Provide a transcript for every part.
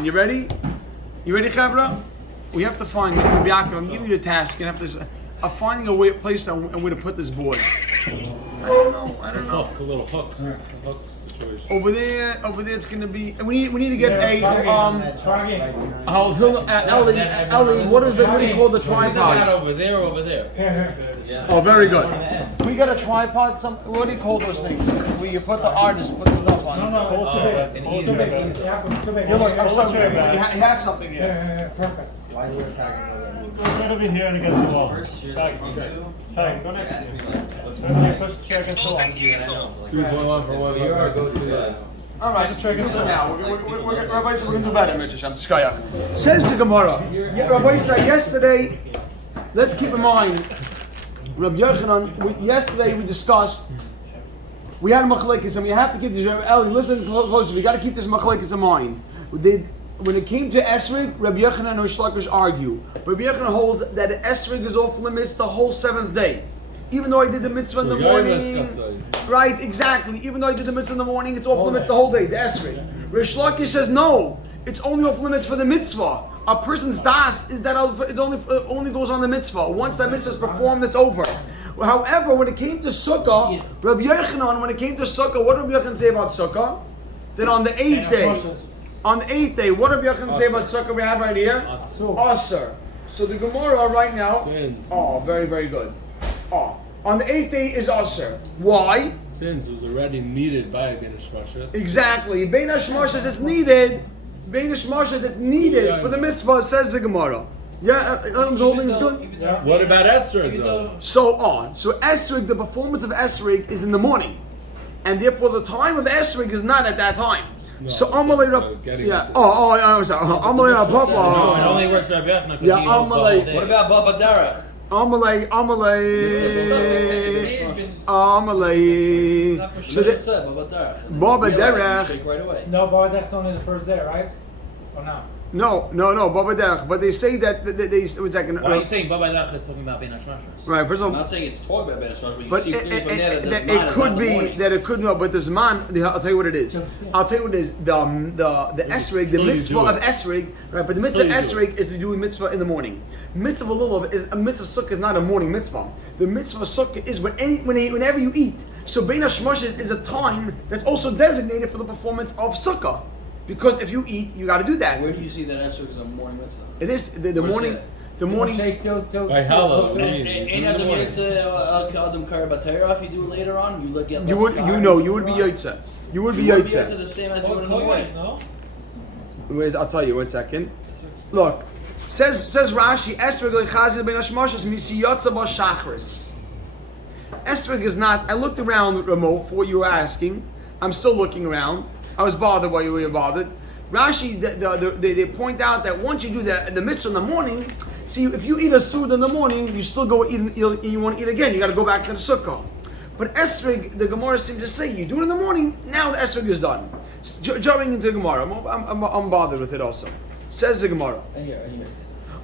find. You ready? You ready, Chavra? We have to find. I'm giving you the task. You have to finding a place and where to put this board. I don't know. A little hook. A hook situation. Over there, it's gonna be. We need to get a Ellie, what do you call the tripods? Over there. Oh, very good. We got a tripod. What do you call those things? Where you put the stuff on. No, too big. Here, look, I'm sorry. He has something here. Yeah, perfect. Why are we talking about that? Go right over here and against the wall. First, you're Tag, one, okay. two. Tag, go next to me. What's Right here, push the chair against the wall. I know. You are go through that. All right, let's try against it now. Rabbi said we're gonna do better, Mitzvah. Says the Gemara. Rabbi said yesterday. Let's keep in mind, Rabbi Yochanan. Yesterday we discussed. We had a machlekes, and we have to keep this. Ellie, listen closely. We got to keep this machlekes in mind. When it came to esrig, Rabbi Yochanan and Rish Lakish argue. Rabbi Yochanan holds that the esrig is off limits the whole 7th day. Even though I did the mitzvah in the morning. Right, exactly. Even though I did the mitzvah in the morning, it's off limits the whole day, the esrig. Rish Lakish says no, it's only off limits for the mitzvah. A person's das is that it only goes on the mitzvah. Once that mitzvah is performed, it's over. However, when it came to Sukkah, Rabbi Yochanan, what did Rabbi Yochanan say about Sukkah? That on the 8th day, what did Rabbi Yochanan say about Sukkah we have right here? Aser. So the Gemara right now, oh, very, very good. Oh, on the 8th day is Aser. Why? Since it was already needed by Bein Hashmashas. Exactly. Bein Hashmashas it's needed. Bein Hashmashas it's needed for the mitzvah, says the Gemara. Yeah, Adam's holding is good. What about Esrog though? So Esrog, the performance of Esrog is in the morning, and therefore the time of Esrog is not at that time. No, so Amalei, yeah. I'm sorry. Amalei Papa. No, it only works for Rebbe. Yeah, Amalei. What about Baba Derech? Amalei. So that said, Baba Derech. Baba Derech. Shake right away. No, but that's only the first day, right? Or not? No, Baba Derech. But they say that they one second. Why are you saying Baba Derech is talking about Bein Hashmashas? Right. First of all, I'm not saying it's talking about Bein Hashmashas, but you see clearly from there that it could be that it could know. But the Zman, I'll tell you what it is. I'll tell you what it is. The esrig, the mitzvah of esrig, right? But the mitzvah of esrig is to do a mitzvah in the morning. Mitzvah lulav is a mitzvah sukkah is not a morning mitzvah. The mitzvah sukkah is whenever you eat. So Bein Hashmashas is a time that's also designated for the performance of sukkah. Because if you eat, you got to do that. Where do you see that Esrog is a morning mitzvah? It is the morning. The morning. Shake till By halal. Ain't that the mitzvah Adam Karabatera? If you do it later on, you look at. You would be yotze. You would be yotze. The same as you would in the morning. No? I'll tell you 1 second. Look, says Rashi, Esrog lechazi ben hashmashas misiyotza b'shachris. Esrog is not. I looked around remote for what you were asking. I'm still looking around. I was bothered while you were bothered. Rashi, they point out that once you do the mitzvah in the morning, see, if you eat a suda in the morning, you still go eat, and you want to eat again. You got to go back to the sukkah. But esrog, the Gemara seems to say, you do it in the morning. Now the esrog is done. Jumping into the Gemara, I'm bothered with it also. Says the Gemara.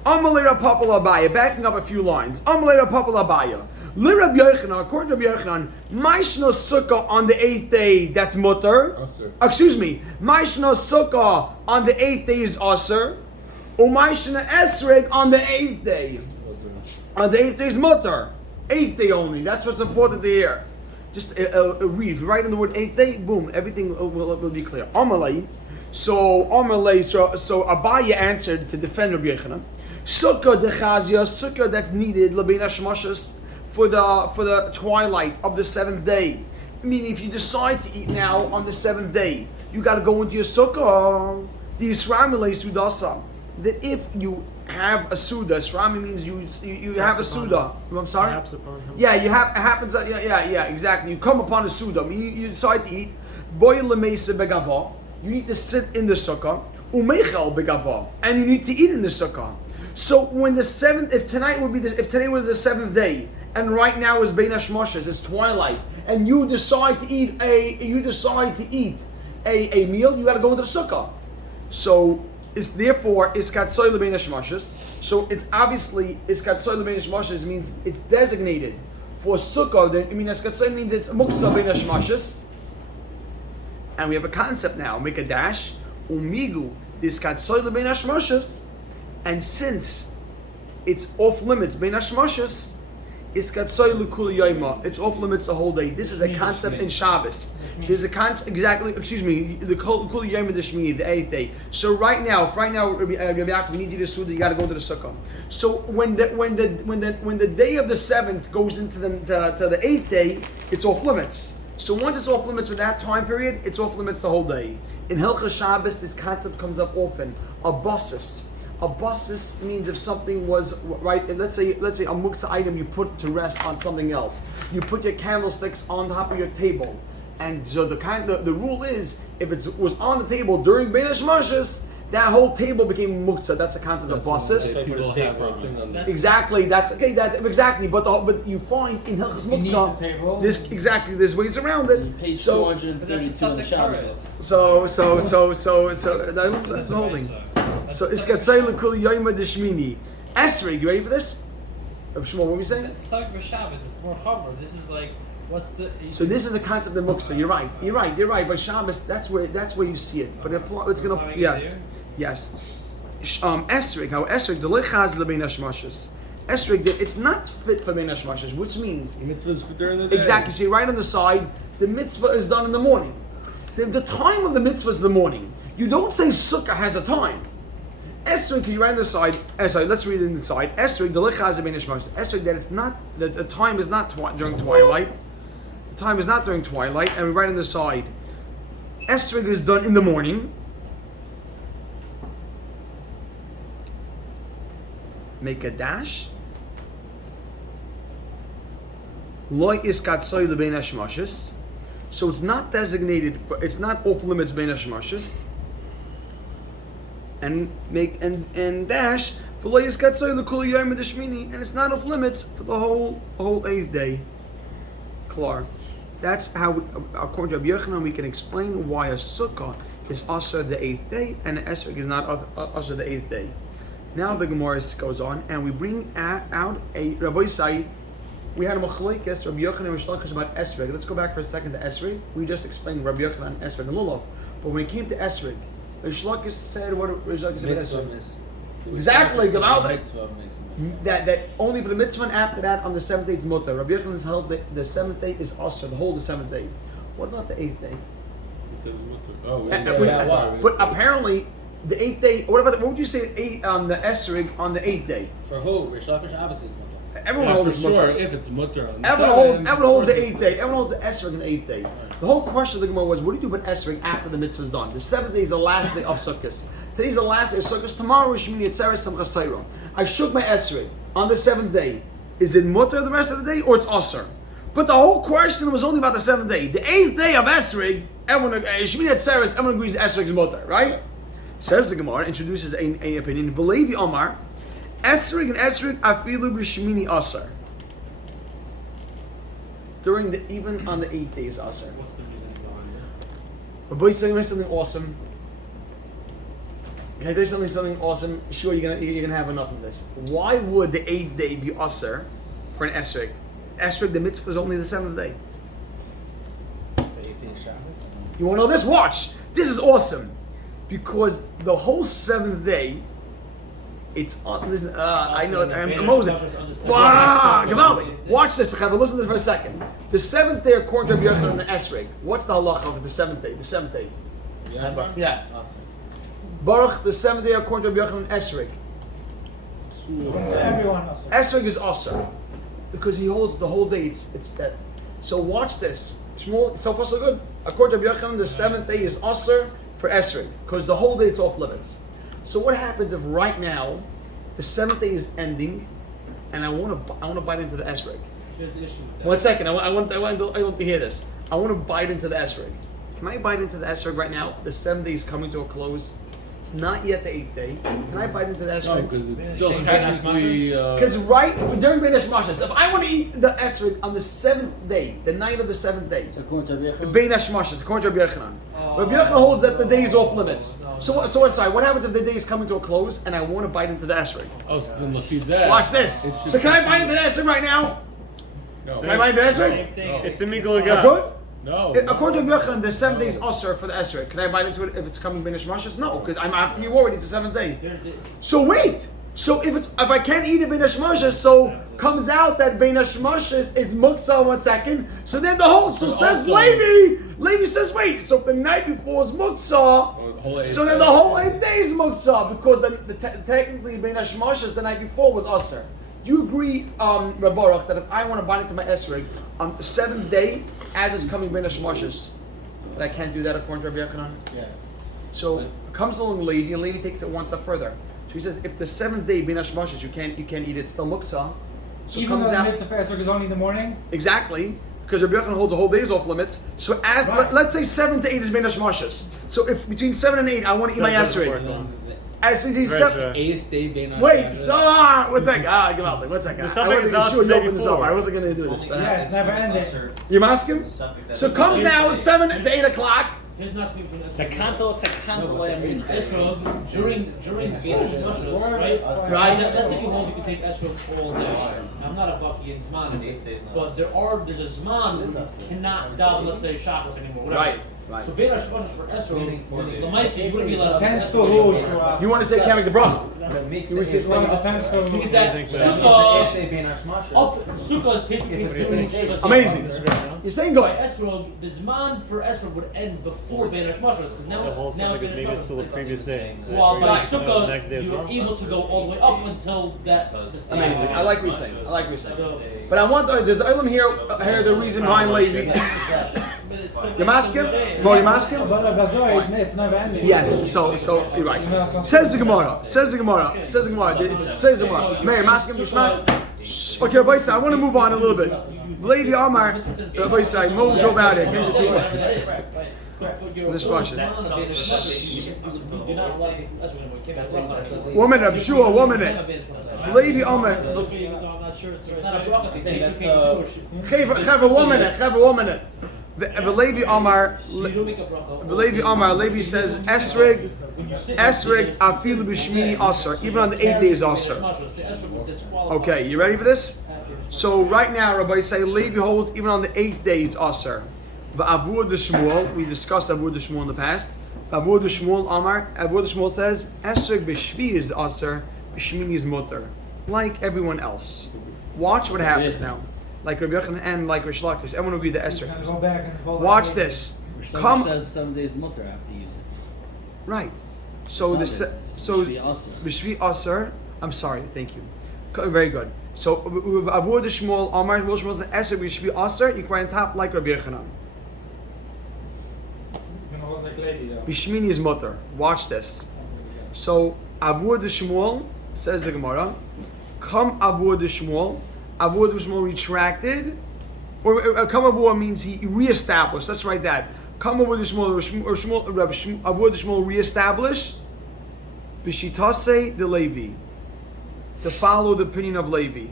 Amalei Rav Papa Labaya, backing up a few lines. Amalei Rav Papa Labaya. Li-Rabbi Yochanan, according to Rabbi Yochanan, Maishna Sukkah on the 8th day, that's mutter. Maishna Sukkah on the 8th day is aser. Or Maishna Esrog on the 8th day. On the 8th day is mutter. 8th day only, that's what's important to hear. Just read, if you write in the word 8th day, boom, everything will be clear. Amalei. So Abaya answered to defend Rabbi Yochanan. Sukkah dechazia, sukkah that's needed, Bein Hashmashas, for the twilight of the 7th day. Meaning, if you decide to eat now on the 7th day, you got to go into your sukkah. The Yisrael Sudasa. That if you have a suda, Srami means you have a suda. I'm sorry. Yeah, you have. It happens. Yeah, exactly. You come upon a suda. I mean, you decide to eat. Boy lemeisa begava. You need to sit in the sukkah. Umeichel begava, and you need to eat in the sukkah. So when the 7th, if today was the 7th day, and right now is Bein Hashmashas, it's twilight, and you decide to eat a meal, you got to go into the sukkah. So it's therefore iskatsoy lebein hashmashas. So it's obviously iskatsoy lebein hashmashas means it's designated for sukkah. I mean iskatsoy means it's muksa bein hashmashas. And we have a concept now. Make a dash. Umigu this katsoy lebein hashmashas, and since it's off limits bein hashmashas, it's katsoy lekul yoyma. It's off limits the whole day. This is a concept in Shabbos. There's a concept exactly. Excuse me, the kol yoyma the shmini, the 8th day. So right now, Rabbi Yaakov, we need you to suda. You got to go to the sukkah. So when the day of the 7th goes into the 8th day, it's off limits. So once it's off limits for that time period, it's off limits the whole day. In Hilchas Shabbos, this concept comes up often. A basis. A basis means if something was right. Let's say a muktzah item you put to rest on something else. You put your candlesticks on top of your table, and so the rule is if it was on the table during Bein Hashmashas, that whole table became muktzah. That's a concept of basis. People have a thing on that. Exactly. That's okay. That exactly. But you find in Hilchas Muktzah this exactly. There's ways around it. Page So 232 on the Shabbos. so that's holding. So it's Katzay L'Kul Yoyma Deshmini. Esrig, you ready for this? Shmuel, what were you saying? It's like Shabbos. It's more chomer. This is like, what's the? So this is the concept of Muktzah. You're right. But Shabbos, that's where you see it. But it's gonna yes. Esrig, how Esrig the lechaz lebein hashmashas. Esrig, it's not fit for bein hashmashas, which means The mitzvahs for during the day. exactly. So right on the side, the mitzvah is done in the morning. The time of the mitzvah is the morning. You don't say sukkah has a time. Esrig, because you write on the side. Sorry, let's read it inside. Esrig, the lechaz bein hashmashas. Esrig, that it's not that the time is not during twilight. The time is not during twilight, and we write on the side. Esrig is done in the morning. Make a dash. Loy is katsoy lebein hashmashas. So it's not designated. It's not off limits bein hashmashas. And make and dash for loy is katsoy lekul yom deshmini, and it's not off limits for the whole 8th day. Klar. That's how, according to Rabbi Yochanan, we can explain why a sukkah is asher the 8th day and an esrog is not asher the 8th day. Now the Gemara goes on, and we bring out a Rabbi Said. We had a machlekes, Rabbi Yochanan and Rishlakish about esrog. Let's go back for a second to esrog. We just explained Rabbi Yochanan, esrog, and lulav. But when it came to esrog, Rishlakish said what Rishlakish said about esrog. Exactly, that only for the mitzvah, and after that on the 7th day it's mutter. Rabbi Yochanan has held that the 7th day is asher, the whole the 7th day. What about the 8th day? He said it was mutter. Oh, we And didn't say that. but apparently, the 8th day. What would you say on the esrig on the 8th day? For who? Rish Lakish obviously it's mutter. Everyone Yeah, holds for sure. mutter. If it's mutter on the Everyone seventh, holds the of course 8th day. Everyone holds the esrig on the 8th day. The whole question of the Gemara was, what do you do with esrig after the mitzvah is done? The 7th day is the last day of Sukkot. Today's the last day of Sukkot. Tomorrow is Shmini Atzeres Simchas Torah. I shook my esrig on the 7th day. Is it mutter the rest of the day or it's aser? But the whole question was only about the 7th day. The 8th day of esrig, everyone Shmini Atzeres, everyone agrees esrig is mutter, right? Says the Gemara, introduces an opinion. Belevi Omar, esrig and esrig afilu b'shmini aser. Even on the 8th day is aser. What's the reason behind it? But boy, saying something awesome. Can I tell you something awesome? Sure, you're gonna have enough of this. Why would the 8th day be aser for an esrig? Esrig, the mitzvah is only the 7th day. The 18th Shabbos? You want to know this? Watch. This is awesome. Because the whole 7th day, it's on. Listen, I know it. I'm Moses. Wow, Gavaldi. Watch this. Listen to this for a second. The 7th day, according to Rabbi Yochanan and Esrog, what's the halacha of the 7th day? The 7th day. Yeah. Awesome. Baruch, the 7th day, according to Rabbi Yochanan and Esrog. Everyone else. Esrog is aser because he holds the whole day. It's that. So watch this. Shmuel, so far so good. According to Rabbi Yochanan, the 7th day is aser for esrog because the whole day it's off limits. So what happens if right now the 7th day is ending and I want to bite into the esrog? Here's the issue with that. 1 second. I want to hear this. I want to bite into the esrog. Can I bite into the esrog right now? The 7th day is coming to a close. It's not yet the 8th day. Can I bite into the No, esrog? because it's still Shane technically. Because right during Bein Hashmashas, if I want to eat the esrog on the 7th day, the night of the 7th day, So according to Rabbi Yochanan, Bein Hashmashas, according to Rabbi Yochanan. Rabbi Yochanan holds that the day is off limits. So what happens if the day is coming to a close and I want to bite into the esrog? Oh, so then look at that. Watch this. It should So can I be- bite into the esrog right now? No. Can I bite into the esrog? Same thing. No. It's a migul I could? No. According to Rabbi Yochanan, there's 7 days usher for the esrog. Can I bite into it if it's coming b'nei shmashas? No, because I'm after you already. It's the 7th day. So wait. So if I can't eat it b'nei shmashas, so comes out that b'nei shmashas is muksa 1 second. So then the whole says Levi. Levi says wait. So if the night before is muksa, so then the whole 8th day is muksa because technically b'nei shmashas the night before was usher. Do you agree, Rabbi Baruch, that if I want to bind into my esrog on the 7th day, as it's coming b'nei shmashas, that I can't do that according to Rabbi Yochanan? Yeah. So comes along Levi, and Levi takes it 1 step further. So he says, if the 7th day b'nei shmashas you can't eat it, it's still muksa. So Even comes though the out mitzvah esrog is only in the morning? exactly because Rabbi Yochanan holds a whole day's off limits. So as let's say 7 to 8 is b'nei shmashas. So if between 7 and 8 I want to eat my esrog. As he's seven. 8th day being Wait, so one second. Give out there. 1 second. The I suffix wasn't is us sure the you day opened this up. before. I wasn't going to do this. But Yeah, it's never ending. you asking? So comes now 7 to 8 o'clock. Here's not speaking for Takanto, I mean. Esrog during Benish Mashos, right? Right. Let's say you hold you can take Esrog all day. I'm not a Bucky in Zman, but there's a Zman where you cannot down, let's say, Shabbos anymore, whatever. Right. Right. So Benish Mashos for Esrog, the Maisi, you wouldn't be allowed to Depends Esrog. for who. You want to say can't make the bracha? You would say Well, it depends for who. Because that Sukkah is typically between Shabbos. Amazing. You're saying By go. Esrog, the Zman for Esrog would end before Benish Mashos, because now The whole it's now suffix is Benish maybe still the Mashos. previous day. Well, by Right. The next day Sukkah, as you well. were able to go all the way up until that. Amazing. I like what you're saying. I like what you're saying. So, But I want there's Olam here the reason behind Levi. You masking? Mo, you masking? But it's never ending. Yes. So you're right. Says the Gemara. Says the Gemara. It says the Gemara. Meir masking Bishma. Okay, Rabbi Yisai, I want to move on a little bit. Lady Amar, Rabbi Yisai, move go about it. This question. 1 minute, I'm sure. 1 minute. Lady Amar. It's not a bracha to say you can't do it. 1 minute. 1 minute. The Levi Amar. You don't make a bracha. The Levi Amar. Levi says Esrig afilu b'shmini asar. Even on the 8th day is asar. Okay, you ready for this? So right now, Rabbi say Levi holds even on the 8th day it's asar. But Avur de Shmuel, we discussed Avur de Shmuel in the past. Avur de Shmuel Amar. Avur de Shmuel says Esrig b'shvi is asar, b'shmini is mutter, like everyone else. Watch what happens now. Like Rabbi Yochanan and like Rish Lakish, everyone will be the Esrig. Go back and hold Watch that. this. Come. Says 7 days mutter after you use it. Right. So Shvi Asar. B'shvi asar. I'm sorry. Thank you. Very good. So Avur de Shmuel Amar. Will Shmuel says Esrig b'shvi asar. You can write on top like Rabbi Yochanan. Bishmini is mutter. Watch this. So Avur de Shmuel says the Gemara. Come Avur de Shmuel. Avur de Shmuel retracted, or come Avur means he reestablished. Let's write that. Come Avur de Shmuel or Avur de Shmuel reestablished. B'shitase de Levi, to follow the opinion of Levi.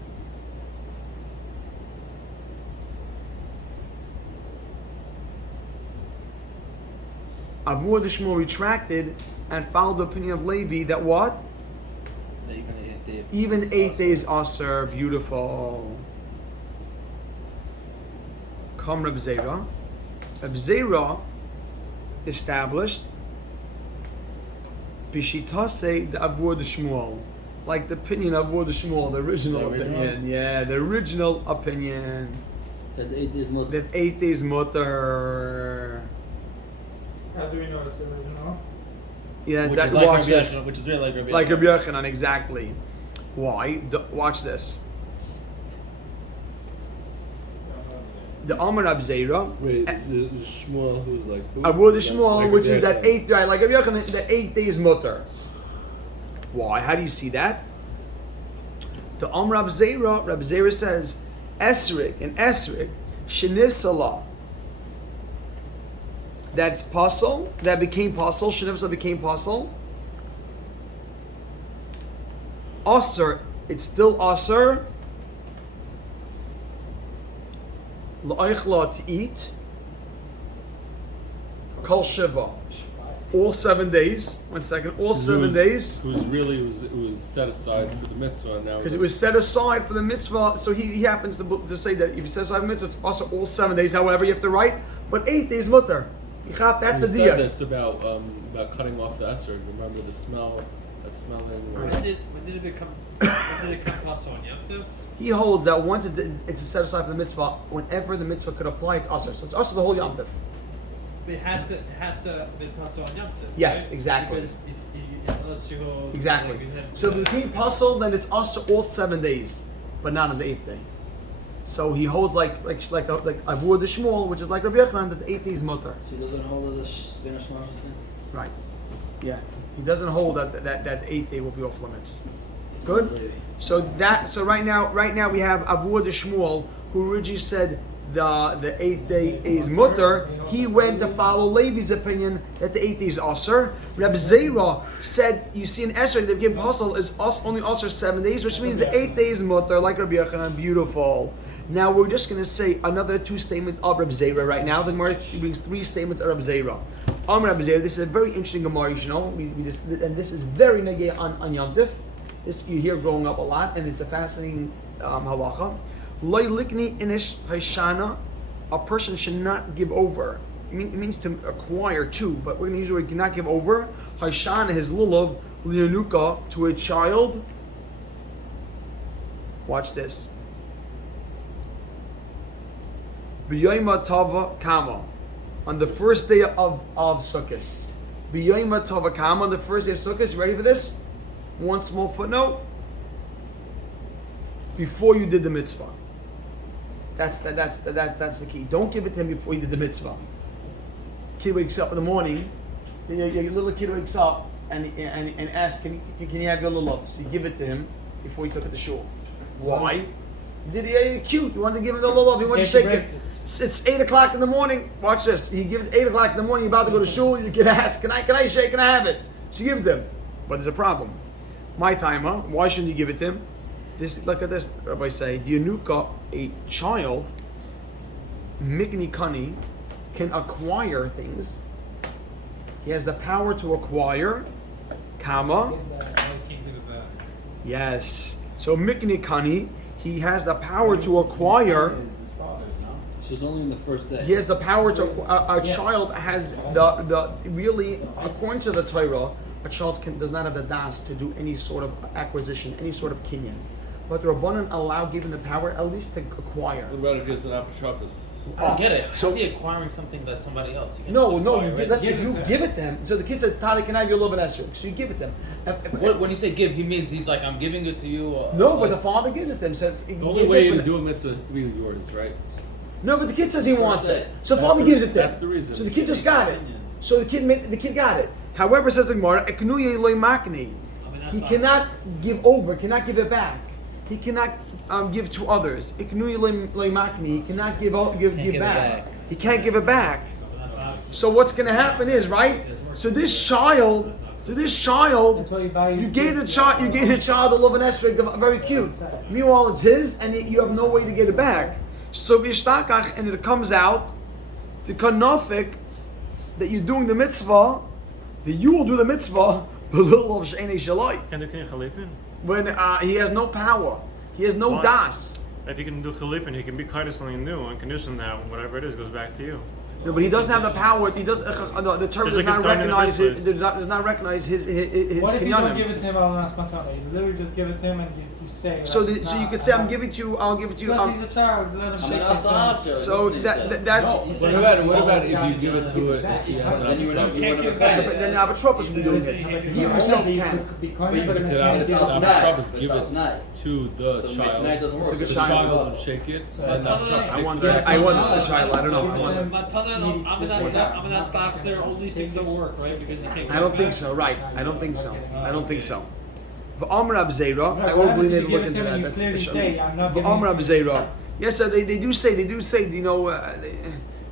Avur de Shmuel retracted and followed the opinion of Levi that what? Even 8 days asr. Beautiful. Come Reb Zera. Reb Zera established Bishitase the Avur de Shmuel, like the opinion of Avur de Shmuel, the original opinion. Yeah, the original opinion. That 8 days mutter. That 8 days mutter. How do we know it's original? Yeah, Which that, is like watch Rabbi this. Yochanan, which is really like Rabbi Like Yochanan. Rabbi Yochanan, exactly. Why? Watch this. The Amar Rab Zera. Wait, the Shmuel who's like who? Avur de Shmuel, Like which Rabbi is that Yochanan. 8th, right? Like Rabbi Yochanan, the 8th day is mutter. Why? How do you see that? The Amar Rab Zera says, Esrig, and Esrig, Sheniv Salah. That's puzzle, that became puzzle, Sheniv Salah became puzzle. Asr, it's still Asr. La'aychla to eat. Kol Shiva. All 7 days. 1 second. All 7 days. Who was set aside for the mitzvah now. Because it was set aside for the mitzvah. So he happens to say that if he says aside for the mitzvah, it's also all 7 days. However, you have to write. But 8th day is mutter. That's the we said deal. this about cutting off the esrog. Remember the smell, that smelling. When did it become pasul on Yom Tov? He holds that once it's set aside for the mitzvah, whenever the mitzvah could apply, it's usher. So it's usher the whole Yom Tov. It had to be pasul on Yom Tov. Yes, right? exactly. Because unless you hold Exactly. like you had- So if it became puzzle, then it's usher all 7 days, but not on the 8th day. So he holds like Avur the Shmuel, which is like Rabbi Yochanan, that the 8th day is mutter. So he doesn't hold of the Spanish Moses thing? Right. Yeah. He doesn't hold that 8th day will be off limits. Good. So right now we have Avur the Shmuel, who originally said the 8th day is mutter. He went to follow Levi's opinion that the 8th day is usher. Reb Zera said, you see, an esrog that became puzzle is only usher 7 days, which means the 8th day is mutter, like Rabbi Yochanan. Beautiful. Now we're just going to say another 2 statements of Reb Zera right now. The Gemara brings 3 statements of Reb Zera. Reb Zera, this is a very interesting Gemara, you know, and this is very negay on Yom Tov. This you hear growing up a lot, and it's a fascinating halacha. Loi likni inish haishana, a person should not give over. It means to acquire too, but we're going to use the word not give over. Haishana, his lulav, lianuka, to a child. Watch this. B'yoyma tava kama, on the first day of Sukkot. B'yoyma tava kama, on the first day of Sukkot. Ready for this? One small footnote. Before you did the mitzvah. That's the key. Don't give it to him before you did the mitzvah. Kid wakes up in the morning. Your little kid wakes up and asks, can you have your lulav? So you give it to him before he took it to shul. Why? You're cute. You want to give him the lulav. You want to shake it. It's 8 o'clock in the morning. Watch this. You give it 8 o'clock in the morning. You're about to go to shul. You can ask, can I shake? Can I have it? So you give it to him. But there's a problem. My timer. Why shouldn't you give it to him? Look at this. Rabbi say, Dianuka, a child, Migni Kani, can acquire things. He has the power to acquire. Kama. Yes. So Migni Kani, he has the power to acquire. So it's only in the first day. He has the power to. A child has the really, according to the Torah, a child does not have the das to do any sort of acquisition, any sort of kinyan. But the Rabbanan give him the power at least to acquire. What about if it's an apotropos? I don't get it. So- How's he acquiring something that's somebody else? No, That's you give it to him. So the kid says, Tali, can I have your love and esrog? So you give it to him. When you say give, he means he's like, I'm giving it to you. No, but the father gives it to him. So The only way to do a mitzvah is to be yours, right? No, but the kid says he wants day. it. So That's father the- gives it to him. that's the reason. So the kid just got it. So the kid got it. However, says the Gemara, Eknuye loy makni. He cannot give over, cannot give it back. He cannot give to others. Iknuye loy makni. He cannot give back. He can't give it back. So what's going to happen is, right? So this child, you gave the child a love and esrog, very cute. Meanwhile, it's his, and you have no way to get it back. So b'shtakach, and it comes out, the kanofik, that you're doing the mitzvah, that you will do the mitzvah, when he has no power, he has no Why? das. If you can do chalipin, he can be kind of something new and condition that whatever it is goes back to you. No, but he doesn't have the power. He does. No, the term Just does like not it's going in the recognize. first place. Does not recognize his What if you don't give kinyanim. it to him al matana? You literally just give it to him and you say. So like, it's you not- could say, "I'm giving it to you. I'll give it to you." But he's a child. Let him I take mean, it. that's So that's. What about if you give it to it if he has Then you would have So, but then the apotropos will be doing it. He himself can't. But you could apotropos give it to the So child. tonight doesn't work. It's a good The child. child would shake it, and the apotropos I takes wonder. it. I wonder to the child. I don't know. I wonder. I'm not stocks there. All these things don't work, right? Because you can't. I don't think so. Right. I don't think so. I don't think so. But Amr Abzera, I will believe they look into that. That's but Amr Abzera. Yes, sir, they do say, you know,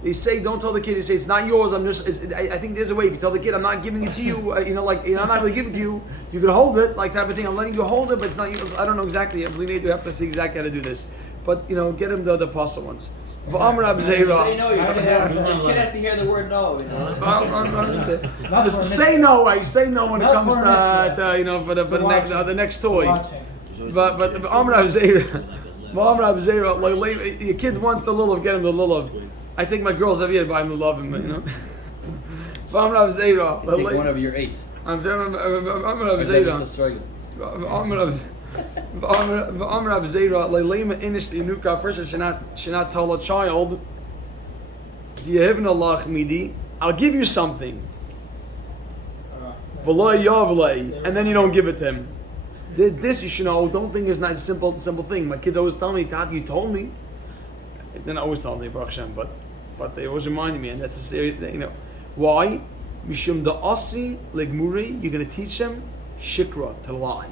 they say, don't tell the kid. They say it's not yours. I think there's a way. If you tell the kid, I'm not giving it to you. You know, like, I'm not going to give it to you. You can hold it, like type of thing. I'm letting you hold it, but it's not yours. I don't know exactly. I believe they do have to see exactly how to do this. But you know, get him the apostle ones. But Amr Abzera. Say no. Your kid has to hear the word no. You know. Say no. I say no when it comes to you know for the next toy. But Amr Abzera, your kid wants the lulav, get him the lulav. I take my girls every year to buy them love him, you know. V'amar Rav Zera. You take one of your 8. I'm Rav Is that just a Zera. struggle? V'amar Rav Zera. Leilema inish linuka. A person should not tell a child, "V'yehivna lach midi." I'll give you something. V'lo yavlei, and then you don't give it to him. This you should know. Don't think it's not a simple thing. My kids always tell me, "Tati, you told me." They're not always telling me, Baruch Hashem, but they always remind me, and that's a serious thing. You know why? Mishum da'asi legmuri. You're going to teach them shikra, to lie.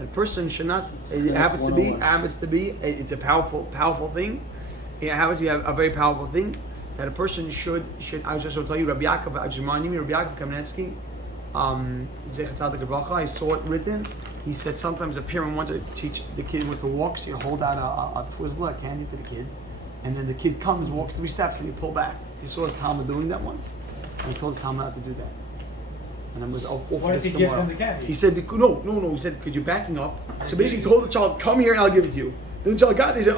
And a person should not. It happens to be. It's a powerful thing. It happens to be a very powerful thing that a person should. I was just going to tell you, Rabbi Yaakov. I was reminding me, Rabbi Yaakov Kamenetsky. I saw it written. He said sometimes a parent wanted to teach the kid what to walk, so you hold out a Twizzler, a candy to the kid, and then the kid comes, walks 3 steps, and you pull back. He saw his Talmud doing that once, and he told his Talmud not to do that. And I was off What if this he gives tomorrow. him the candy? He said, no. He said, because you're backing up. So basically, he told the child, come here and I'll give it to you. Then the child got it. He said,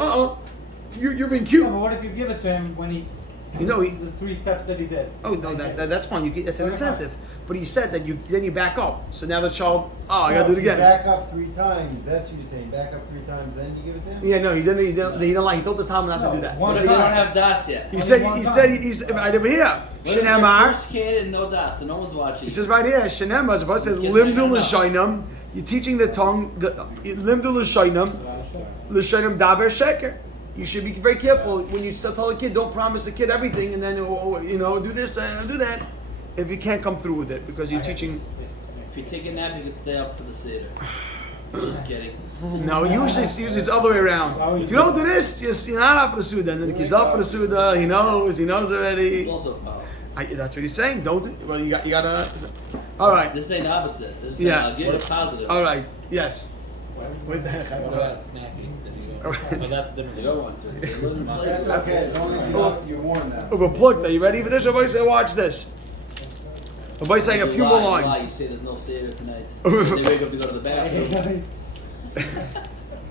you're being cute. No, but what if you give it to him when he? The 3 steps that he did. Oh no, that's fine. That's an incentive. But he said that then you back up. So now the child, I gotta do it again. Back up 3 times. That's what you're saying. Back up 3 times, then you give it to him. Yeah, no, he didn't lie. He told his Talmud not to do that. One But time. you don't have das yet. He said right over here. What if it's your Shenemar. first kid and no das, so no one's watching? It says right here. Shenemar. The Bible says limdu l'shaynam. You're teaching the tongue. Limdu l'shaynam. L'shaynam daber sheker. You should be very careful when you tell a kid. Don't promise the kid everything and then do this and do that if you can't come through with it because you're teaching. If you take a nap, you can stay up for the Seder. Just kidding. No, usually it's the other way around. If you don't do this, you're not up for the Suda. And then the kid's up for the Suda. He knows already. It's also power. That's what he's saying. Don't. Well, you gotta. All right. This ain't opposite. This is give it a positive. All right. Yes. What about snacking? That's different. They don't want to. They live in my That's place. okay, as long as you warn them. Overplucked. Are you ready for this? Everybody say, watch this. Everybody saying a few more Lie, lines. You say there's no Seder tonight. They wake up to go to the bathroom.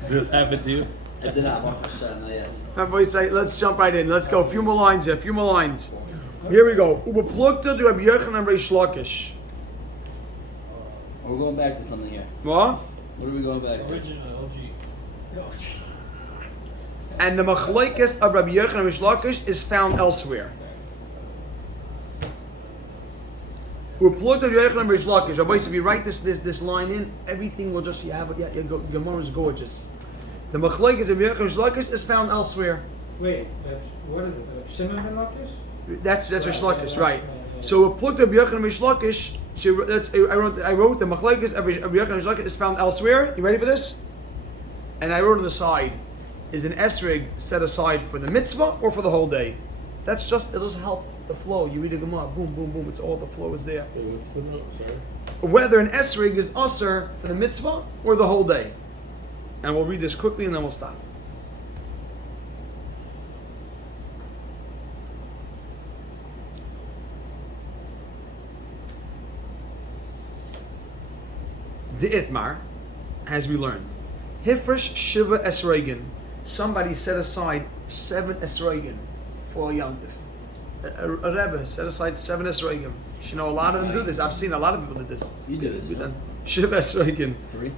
This happened to you? I did not want to shut, not yet. Everybody say, let's jump right in. Let's go. A few more lines here. A few more lines. Here we go. Overplucked to Rabbi Yochanan Reish Lakish. We're going back to something here. What? What are we going back to? Original OG. And the machlokes of Rabbi Yochanan Reish Lakish is found elsewhere. We're plugged to Rabbi Yochanan Reish Lakish. Rabbi, if you write this line in, everything will just Gemara is gorgeous. The machlokes of Rabbi Yochanan Reish Lakish is found elsewhere. Wait, what is it? Shimon ben Lakish? That's Reish Lakish, right? So we're plugged to Rabbi Yochanan Reish Lakish. I wrote the machlokes of Rabbi Yochanan Reish Lakish is found elsewhere. You ready for this? And I wrote on the side. Is an esrig set aside for the mitzvah or for the whole day? It doesn't help the flow. You read a Gemara, boom, boom, boom. It's all the flow is there. Wait, what's the note? Sorry. Whether an esrig is usher for the mitzvah or the whole day. And we'll read this quickly and then we'll stop. The Itmar, as we learned, Hifresh Shiva Esregin. Somebody set aside 7 esregin for a yomtiv. A Rebbe set aside 7 esregin. You know, a lot of them do this. I've seen a lot of people do this. You do this. Huh? Shiva esregin. 3.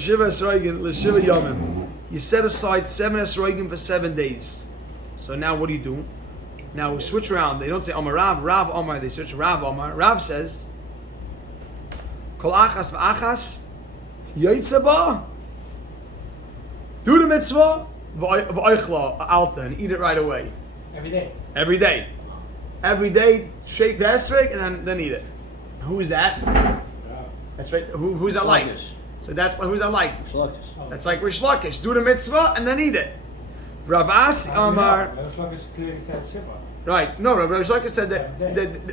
Shiva esregin, l'shiva yomim. You set aside 7 esregin for 7 days. So now what do? Now we switch around. They don't say Omar Rav, Rav Omar. They switch Rav Omar. Rav says, Kol achas v'achas yitzaba. Do the mitzvah, v'oichla, alta, and eat it right away. Every day. Every day. Every day, shake the esrog and then eat it. Who is that? That's right. Who's that like? So that's who's that like? Shlokish. That's like Rish Lakish. Do the mitzvah and then eat it. Rav Asi Amar. Rish Lakish clearly said Shiva. Right. No, Rav Rish Lakish said that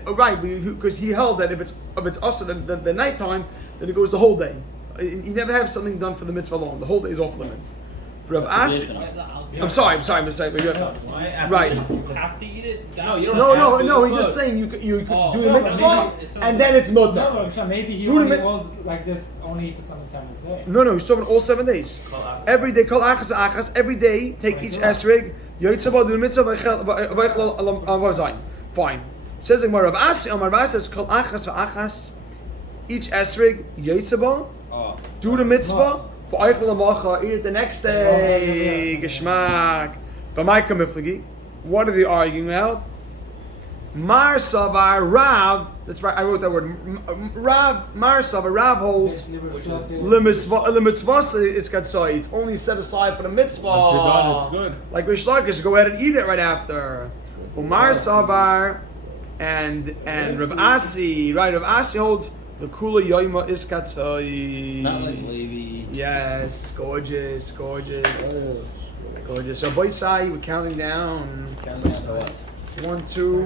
right, because he held that if it's also the nighttime, then it goes the whole day. You never have something done for the mitzvah alone. The whole day is off limits. Rav Asi. I'm sorry. Right. You have to eat it. No, you don't No. He's just saying you could do the mitzvah and then it's No, mutter. but I'm sure maybe he Do the only mit- holds like this only if it's on the seventh day. No, he's talking all 7 days. Every day, kol achas. Every day, take each esrig. Yotzabah do the mitzvah. Vaychel alam zayin. Fine. Says like Rav Asi. Rav Asi says kol achas. Each esrig yotzabah. Do the mitzvah. Eat it the next day. Geschmack. What are they arguing about? Mar Savar Rav. That's right. I wrote that word. Rav Mar Savar Rav holds mitzvah. It's katsai. It's only set aside for the mitzvah. Once you're done, it's good. Like Rish Lakish, go ahead and eat it right after. Umar Savar and Rav Asi. Right, Rav Asi holds the kula yoima is katsai. Not like Levi. Yes, gorgeous. So boy Sai, we're counting down. Counting down to what? 1, 2.